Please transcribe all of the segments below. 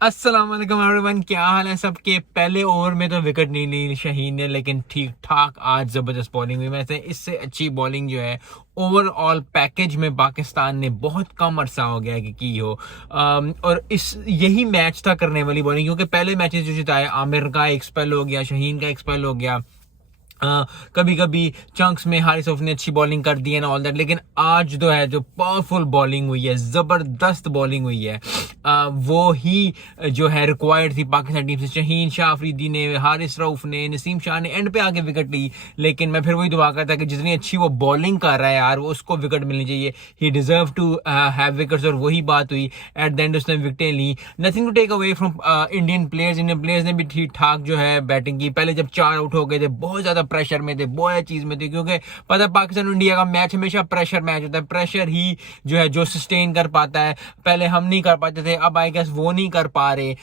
अस्सलाम वालेकुम एवरीवन, क्या हाल है सबके। पहले ओवर में तो विकेट नहीं ली शाहीन ने, लेकिन ठीक ठाक आज जबरदस्त बॉलिंग हुई। वैसे इससे अच्छी बॉलिंग जो है ओवरऑल पैकेज में पाकिस्तान ने बहुत कम अरसा हो गया कि की हो। और इस यही मैच था करने वाली बॉलिंग, क्योंकि पहले मैचेस जो जिताए, आमिर का एक स्पेल हो गया, शाहीन का एक स्पेल हो गया, कभी कभी चंक्स में हारिस रऊफ ने अच्छी बॉलिंग कर दी है ना, ऑल दैट। लेकिन आज जो है, जो पावरफुल बॉलिंग हुई है, जबरदस्त बॉलिंग हुई है, वो ही जो है रिक्वायर्ड थी पाकिस्तान टीम से। शाहीन शाह अफरीदी ने, हारिस रऊफ ने, नसीम शाह ने एंड पे आके विकेट ली। लेकिन मैं फिर वही दुआ करता कि जितनी अच्छी वो बॉलिंग कर रहा है यार, वो उसको विकेट मिलनी चाहिए। He deserve to have wickets, और वही बात हुई। एट द एंड उसने विकेटें ली। Nothing to take away from Indian players ने भी ठीक ठाक जो है बैटिंग की। पहले जब 4 आउट हो गए थे, बहुत ज्यादा प्रेशर में थे, बहुत चीज में थे, क्योंकि पता है पाकिस्तान और इंडिया का मैच हमेशा प्रेशर मैच होता है। प्रेशर ही जो है जो सस्टेन कर पाता है। पहले हम नहीं कर पाते थे, अब आई गेस वो नहीं कर पा रहे।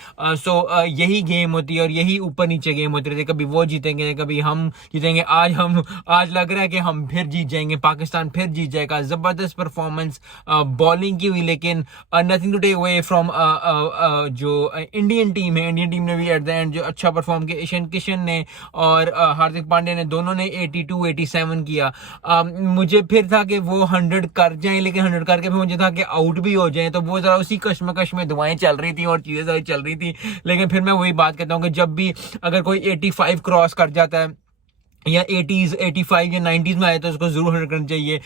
यही गेम होती है, और यही ऊपर नीचे गेम होती रहती है। कभी वो जीतेंगे, कभी हम जीतेंगे। आज लग रहा है कि हम फिर जीत जाएंगे, पाकिस्तान फिर जीत जाएगा। जबरदस्त परफॉर्मेंस बॉलिंग की हुई, लेकिन nothing to take away from जो इंडियन टीम है। इंडियन टीम ने भी एट द एंड जो अच्छा परफॉर्म किया। ईशान किशन ने और हार्दिक पांड्या ने, दोनों ने 82 87 किया। मुझे फिर था कि वो 100 कर जाएं, लेकिन 100 करके फिर मुझे था कि आउट भी हो जाएं, तो वो जरा उसी कश्मकश में दुआएं चल रही थी और चीजें सारी चल रही थी। लेकिन फिर मैं वही बात कहता हूँ कि जब भी अगर कोई 85 क्रॉस कर जाता है, या 80s 85 या 90s में आए, तो उसको जरूर 100 करना चाहिए।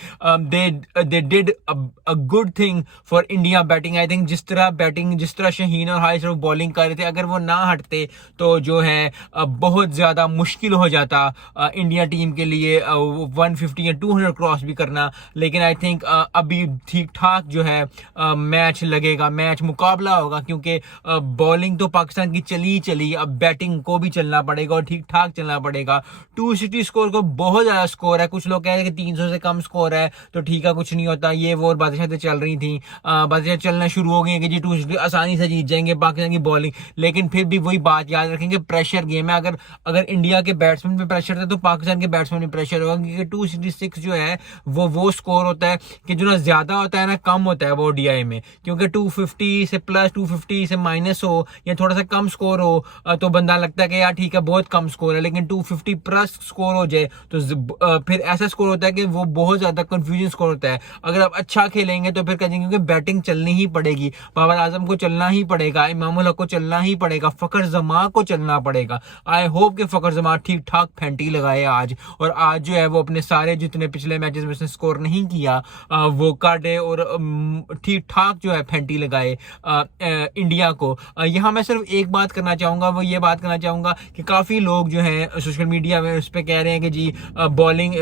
They did a good thing for India batting. I think जिस तरह शाहीन और हारिस रऊफ बॉलिंग कर रहे थे, अगर वो ना हटते तो जो है बहुत ज्यादा मुश्किल हो जाता इंडिया टीम के लिए 150 या 200 क्रॉस भी करना। लेकिन आई थिंक अभी ठीक ठाक जो है मैच लगेगा, मैच मुकाबला होगा, क्योंकि बॉलिंग तो पाकिस्तान की चली चली, अब बैटिंग को भी चलना पड़ेगा और ठीक ठाक चलना पड़ेगा। 260 स्कोर को बहुत ज्यादा स्कोर है। कुछ लोग कह रहे हैं कि 300 से कम स्कोर है, तो ठीक है, कुछ नहीं होता। ये वो बातें चल रही थी, बातें चलना शुरू हो गई कि जी 260 आसानी से जीत जाएंगे पाकिस्तान की बॉलिंग। लेकिन फिर भी वही बात याद रखेंगे, प्रेशर गेम है। अगर इंडिया के बैट्समैन पे प्रेशर था, तो पाकिस्तान के बैट्समैन पे प्रेशर होगा, क्योंकि 266 जो है वो स्कोर होता है कि जो ना ज्यादा होता है ना कम होता है वो डीआई में। क्योंकि 250 से प्लस, 250 से माइनस हो, या थोड़ा सा कम स्कोर हो, तो बंदा लगता है कि यार ठीक है बहुत कम स्कोर है। लेकिन 250 प्लस स्कोर हो जाए तो फिर ऐसा स्कोर होता है कि वो बहुत ज्यादा कंफ्यूजन स्कोर होता है। अगर आप अच्छा खेलेंगे तो फिर कहेंगे, क्योंकि बैटिंग चलनी ही पड़ेगी, बाबर आजम को चलना ही पड़ेगा, इमामुल हक को चलना ही पड़ेगा, फखर जमा को चलना पड़ेगा। आई होप कि फखर जमा ठीक ठाक फेंटी लगाए आज, और आज जो है वो अपने सारे जितने पिछले मैचेस में उसने स्कोर नहीं किया वो काटे, और ठीक ठाक जो है फेंटी लगाए इंडिया को। यहाँ मैं सिर्फ एक बात करना चाहूंगा, वो ये बात करना चाहूंगा कि काफी लोग जो है सोशल मीडिया में उस पर कह रहे हैं कि जी बॉलिंग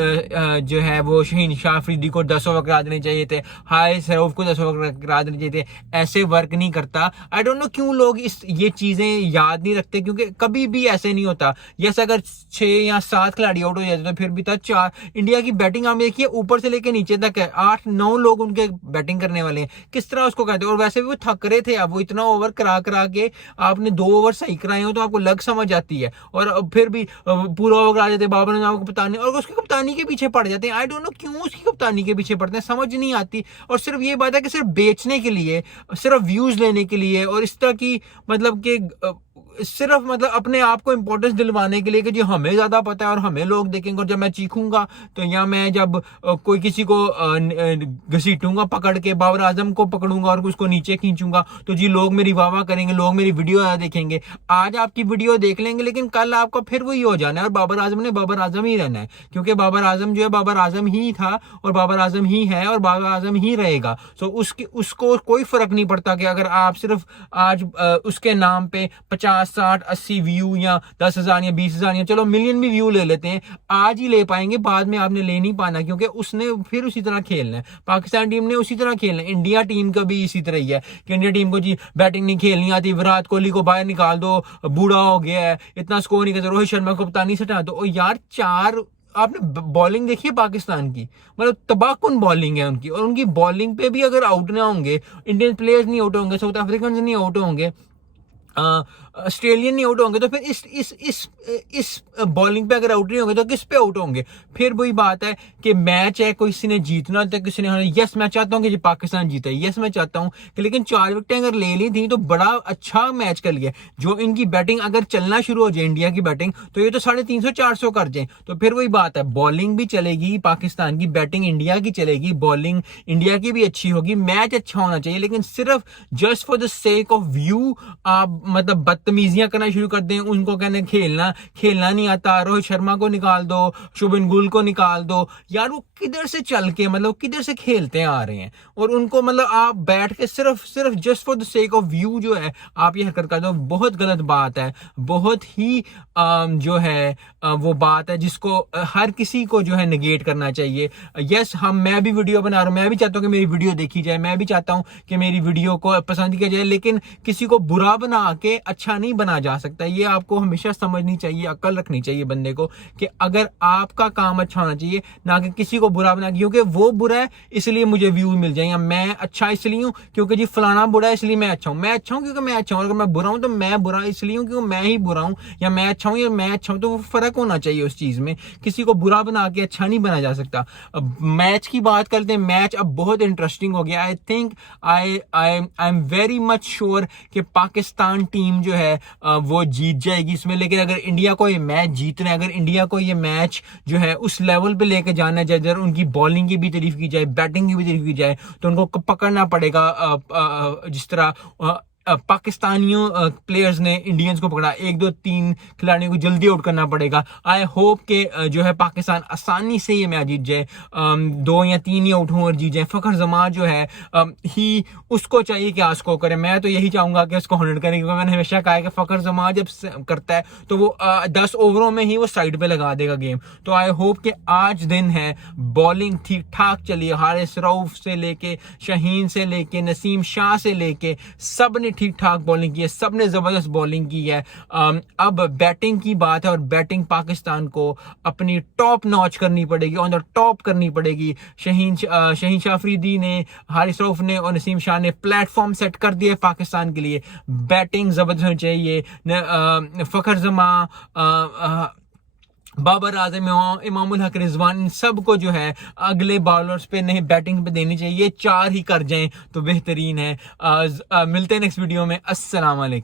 जो है वो शाहीन शाह अफरीदी को 10 ओवर करा देने चाहिए थे, हारिस रऊफ को 10 ओवर करा देने चाहिए थे। ऐसे वर्क नहीं करता। आई डोंट नो क्यों लोग ये चीजें याद नहीं रखते, क्योंकि कभी भी ऐसे नहीं होता। यस, अगर 6 या 7 खिलाड़ी आउट हो जाते तो फिर भी था 4। इंडिया की बैटिंग आप देखिए, ऊपर से लेकर नीचे तक है, 8-9 लोग उनके बैटिंग करने वाले हैं। किस तरह उसको कहते हैं। और वैसे भी वो थक रहे थे, अब वो इतना ओवर करा करा के आपने 2 ओवर सही कराए हो, तो आपको लग समझ आती है। और फिर भी पूरा ओवर करा देते बाबर ने आपको कप्तानी, और उसकी कप्तानी के पीछे पड़ जाते हैं। आई डोंट नो क्यों उसकी कप्तानी के पीछे पड़ते हैं, समझ नहीं आती। और सिर्फ ये बात है कि सिर्फ बेचने के लिए, सिर्फ व्यूज लेने के लिए, और इस तरह की मतलब कि सिर्फ मतलब अपने आप को इंपॉर्टेंस दिलवाने के लिए कि जी हमें ज्यादा पता है और हमें लोग देखेंगे, और जब मैं चीखूंगा तो, या मैं जब कोई किसी को घसीटूंगा पकड़ के, बाबर आजम को पकड़ूंगा और उसको नीचे खींचूंगा, तो जी लोग मेरी वाह वाह करेंगे, लोग मेरी वीडियो देखेंगे। आज आपकी वीडियो देख लेंगे, लेकिन कल आपका फिर वही हो जाना है। और बाबर आजम ने बाबर आजम ही रहना है, क्योंकि बाबर आजम जो है बाबर आजम ही था, और बाबर आजम ही है, और बाबर आजम ही रहेगा। तो उसको कोई फर्क नहीं पड़ता कि अगर आप सिर्फ आज उसके नाम पे 50 60 80 व्यू, या 10,000 या 20,000 या चलो मिलियन भी व्यू ले लेते हैं, आज ही ले पाएंगे, बाद में आपने ले नहीं पाना, क्योंकि उसने फिर उसी तरह खेलना है। पाकिस्तान टीम ने उसी तरह खेलना है। इंडिया टीम का भी इसी तरह ही है कि इंडिया टीम को जी बैटिंग नहीं खेलनी आती, विराट कोहली को बाहर निकाल दो, बूढ़ा हो गया है, इतना स्कोर नहीं करता, रोहित शर्मा को कप्तानी से हटा दो। और यार 4 आपने बॉलिंग देखी है पाकिस्तान की, मतलब तबाहकुन बॉलिंग है उनकी। और उनकी बॉलिंग पे भी अगर आउट ना होंगे, इंडियन प्लेयर्स नहीं आउट होंगे, साउथ अफ्रीकन नहीं आउट होंगे, ऑस्ट्रेलियन नहीं आउट होंगे तो फिर इस बॉलिंग पे अगर आउट नहीं होंगे तो किस पे आउट होंगे? फिर वही बात है कि मैच है, किसी ने जीतना होता है, किसी ने, यस मैं चाहता हूं कि पाकिस्तान जीता है, यस मैं चाहता हूं कि, लेकिन 4 विकेटें अगर ले ली थी तो बड़ा अच्छा मैच कर लिया। जो इनकी बैटिंग अगर चलना शुरू हो जाए, इंडिया की बैटिंग, तो ये तो 350-400 कर जाए। तो फिर वही बात है, बॉलिंग भी चलेगी पाकिस्तान की, बैटिंग इंडिया की चलेगी, बॉलिंग इंडिया की भी अच्छी होगी, मैच अच्छा होना चाहिए। लेकिन सिर्फ just for the sake of view आप मतलब बदतमीजियां करना शुरू कर दें, उनको कहने खेलना नहीं आता, रोहित शर्मा को निकाल दो, शुभमन गिल को निकाल दो। यार वो किधर से चल के मतलब किधर से खेलते आ रहे हैं, और उनको मतलब आप बैठ के सिर्फ just for the sake of view जो है आप ये हरकत कर दो। बहुत गलत बात है, बहुत ही जो है वो बात है जिसको हर किसी को जो है निगेट करना चाहिए। यस मैं भी वीडियो बना रहा हूं, मैं भी चाहता हूं कि मेरी वीडियो देखी जाए, मैं भी चाहता हूं कि मेरी वीडियो को पसंद किया जाए, लेकिन किसी को बुरा बना के अच्छा नहीं बना जा सकता। ये आपको हमेशा समझनी चाहिए, अक्ल रखनी चाहिए बंदे को, कि अगर आपका काम अच्छा होना चाहिए, ना कि किसी को बुरा बना, क्योंकि वो बुरा है इसलिए मुझे व्यू मिल जाए, या मैं अच्छा इसलिए हूं क्योंकि जी फलाना बुरा है इसलिए मैं अच्छा हूं। मैं अच्छा हूं क्योंकि मैं अच्छा हूं, अगर मैं बुरा हूं तो मैं बुरा इसलिए हूं क्योंकि मैं ही बुरा हूं, या मैं अच्छा हूं या मैं अच्छा हूं। तो वो फर्क होना चाहिए उस चीज में, किसी को बुरा बना के अच्छा नहीं बना जा सकता। अब मैच की बात करते हैं, मैच अब बहुत इंटरेस्टिंग हो गया। I think I am very much sure कि पाकिस्तान टीम जो है वो जीत जाएगी इसमें। लेकिन अगर इंडिया को ये मैच जीतना है, अगर इंडिया को ये मैच जो है उस लेवल पे लेके जाना है जब उनकी बॉलिंग की भी तारीफ की जाए, बैटिंग की भी तारीफ की जाए, तो उनको पकड़ना पड़ेगा जिस तरह पाकिस्तानियों प्लेयर्स ने इंडियंस को पकड़ा, 1-2-3 खिलाड़ियों को जल्दी आउट करना पड़ेगा। आई होप कि जो है पाकिस्तान आसानी से ये मैच जीत जाए, 2 या 3 ही आउट हो और जीत जाए। फखर जमान जो है ही उसको चाहिए कि आज को करे, मैं तो यही चाहूंगा कि उसको 100 करे, क्योंकि मैंने हमेशा कहा है कि फखर जमान जब करता है तो वो 10 ओवरों में ही वो साइड पे लगा देगा गेम। तो आई होप कि आज दिन है, बॉलिंग ठीक ठाक चली, हारिस रऊफ से लेके शाहीन से लेके नसीम शाह से लेके सब ने ठीक ठाक बॉलिंग की है, सबने जबरदस्त बॉलिंग की है। अब बैटिंग की बात है, और बैटिंग पाकिस्तान को अपनी टॉप नॉच करनी पड़ेगी, ऑन द टॉप करनी पड़ेगी। शाहीन शाह अफरीदी ने, हारिस रऊफ ने और नसीम शाह ने प्लेटफॉर्म सेट कर दिया पाकिस्तान के लिए। बैटिंग जबरदस्त होनी चाहिए। फखर जमान, बाबर आजम, इमामुल हक रिजवान, इन सबको जो है अगले बॉलर्स पे नहीं बैटिंग पे देनी चाहिए। 4 ही कर जाएं तो बेहतरीन है। मिलते हैं नेक्स्ट वीडियो में। अस्सलाम वालेकुम।